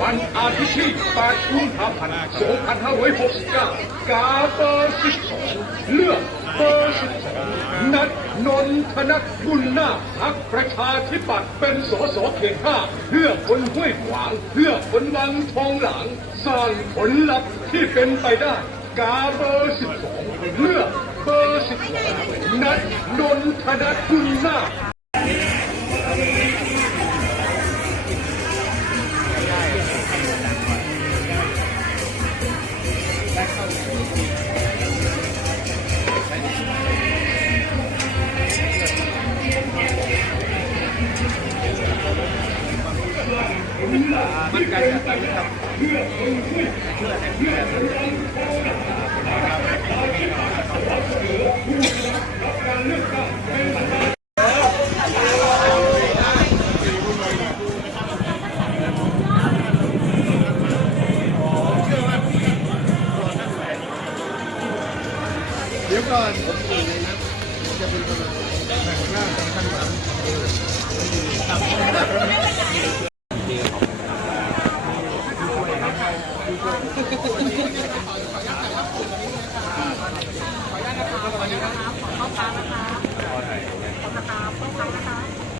วันอาทิตย์ที่8กุมภาพันธ์2569กาเบอร์สิบสองเลือกเบอร์สิบสองนัทนนทนัทบุญนาพักประชาธิปัตย์เป็นสสเขตห้าเพื่อคนห้วยขวางเพื่อคนวังทองหลางสร้างผลลัพธ์ที่เป็นไปได้ กาเบอร์สิบสองเลือกเบอร์สิบสองนัทนนทนัทบุญนา bắt cá chả cá chả Hãy subscribe cho kênh Ghiền Mì Gõ Để không bỏ lỡ những video hấp dẫn